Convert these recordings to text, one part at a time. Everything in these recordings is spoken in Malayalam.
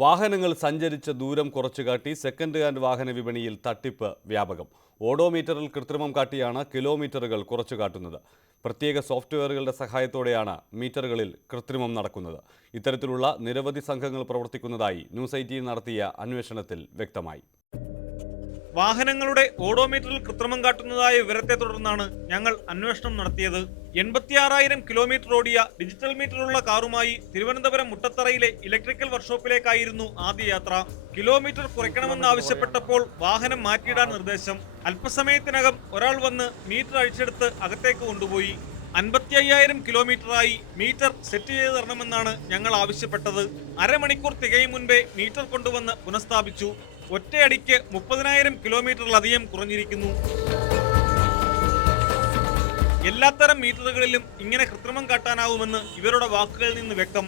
വാഹനങ്ങൾ സഞ്ചരിച്ച ദൂരം കുറച്ചു കാട്ടി സെക്കൻഡ് ഹാൻഡ് വാഹന വിപണിയിൽ തട്ടിപ്പ് വ്യാപകം. ഓഡോമീറ്ററിൽ കൃത്രിമം കാട്ടിയാണ് കിലോമീറ്ററുകൾ കുറച്ചു കാട്ടുന്നത്. പ്രത്യേക സോഫ്റ്റ്വെയറുകളുടെ സഹായത്തോടെയാണ് മീറ്ററുകളിൽ കൃത്രിമം നടക്കുന്നത്. ഇത്തരത്തിലുള്ള നിരവധി സംഘങ്ങൾ പ്രവർത്തിക്കുന്നതായി ന്യൂസ് 18 നടത്തിയ അന്വേഷണത്തിൽ വ്യക്തമായി. വാഹനങ്ങളുടെ ഓഡോമീറ്ററിൽ കൃത്രിമം കാട്ടുന്നതായ വിവരത്തെ തുടർന്നാണ് ഞങ്ങൾ അന്വേഷണം നടത്തിയത്. 86,000 കിലോമീറ്റർ ഓടിയ ഡിജിറ്റൽ മീറ്ററുള്ള കാറുമായി തിരുവനന്തപുരം മുട്ടത്തറയിലെ ഇലക്ട്രിക്കൽ വർക്ക്ഷോപ്പിലേക്കായിരുന്നു ആദ്യ യാത്ര. കിലോമീറ്റർ കുറയ്ക്കണമെന്നാവശ്യപ്പെട്ടപ്പോൾ വാഹനം മാറ്റിയിടാൻ നിർദ്ദേശം. അല്പസമയത്തിനകം ഒരാൾ വന്ന് മീറ്റർ അഴിച്ചെടുത്ത് അകത്തേക്ക് കൊണ്ടുപോയി. 55,000 കിലോമീറ്ററായി മീറ്റർ സെറ്റ് ചെയ്ത് തരണമെന്നാണ് ഞങ്ങൾ ആവശ്യപ്പെട്ടത്. അരമണിക്കൂർ തികയും മുൻപേ മീറ്റർ കൊണ്ടുവന്ന് പുനഃസ്ഥാപിച്ചു. ഒറ്റയടിക്ക് 30,000 കിലോമീറ്ററിലധികം കുറഞ്ഞിരിക്കുന്നു. എല്ലാത്തരം മീറ്ററുകളിലും ഇങ്ങനെ കൃത്രിമം കാട്ടാനാവുമെന്ന് ഇവരുടെ വാക്കുകളിൽ നിന്ന് വ്യക്തം.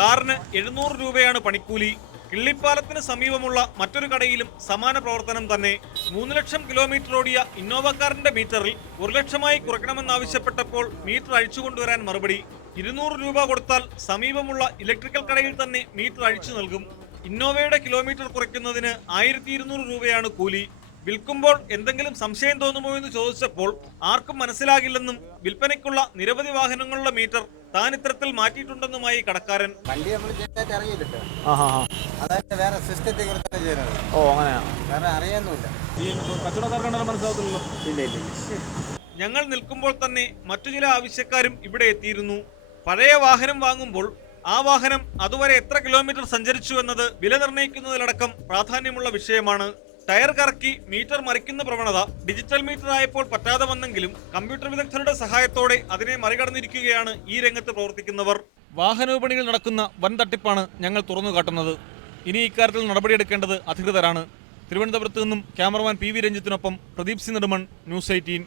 കാറിന് 700 രൂപയാണ് പണിക്കൂലി. കിള്ളിപ്പാലത്തിന് സമീപമുള്ള മറ്റൊരു കടയിലും സമാന പ്രവർത്തനം തന്നെ. 3 ലക്ഷം കിലോമീറ്റർ ഓടിയ ഇന്നോവ കാറിന്റെ മീറ്ററിൽ 1 ലക്ഷമായി കുറയ്ക്കണമെന്നാവശ്യപ്പെട്ടപ്പോൾ മീറ്റർ അഴിച്ചുകൊണ്ടുവരാൻ മറുപടി. 200 രൂപ കൊടുത്താൽ സമീപമുള്ള ഇലക്ട്രിക്കൽ കടയിൽ തന്നെ മീറ്റർ അഴിച്ചു നൽകും. ഇന്നോവയുടെ കിലോമീറ്റർ കുറയ്ക്കുന്നതിന് 1200 രൂപയാണ് കൂലി. വിൽക്കുമ്പോൾ എന്തെങ്കിലും സംശയം തോന്നുമോ എന്ന് ചോദിച്ചപ്പോൾ ആർക്കും മനസ്സിലാകില്ലെന്നും വിൽപ്പനയ്ക്കുള്ള നിരവധി വാഹനങ്ങളുടെ മീറ്റർ താൻ ഇത്തരത്തിൽ മാറ്റിയിട്ടുണ്ടെന്നുമായി കടക്കാരൻ. ഞങ്ങൾ നിൽക്കുമ്പോൾ തന്നെ മറ്റു ചില ആവശ്യക്കാരും ഇവിടെ എത്തിയിരുന്നു. പഴയ വാഹനം വാങ്ങുമ്പോൾ ആ വാഹനം അതുവരെ എത്ര കിലോമീറ്റർ സഞ്ചരിച്ചു എന്നത് വില നിർണ്ണയിക്കുന്നതിലടക്കം പ്രാധാന്യമുള്ള വിഷയമാണ്. ടയർ കറക്കി മീറ്റർ മറിക്കുന്ന പ്രവണത ഡിജിറ്റൽ മീറ്റർ ആയപ്പോൾ പറ്റാതെ വന്നെങ്കിലും കമ്പ്യൂട്ടർ വിദഗ്ധരുടെ സഹായത്തോടെ അതിനെ മറികടന്നിരിക്കുകയാണ് ഈ രംഗത്ത് പ്രവർത്തിക്കുന്നവർ. വാഹന വിപണിയിൽ നടക്കുന്ന വൻ തട്ടിപ്പാണ് ഞങ്ങൾ തുറന്നു കാട്ടുന്നത്. ഇനി ഇക്കാര്യത്തിൽ നടപടിയെടുക്കേണ്ടത് അധികൃതരാണ്. തിരുവനന്തപുരത്ത് നിന്നും ക്യാമറമാൻ PV രഞ്ജിത്തിനൊപ്പം പ്രദീപ് സി നെടുമൺ, ന്യൂസ് 18.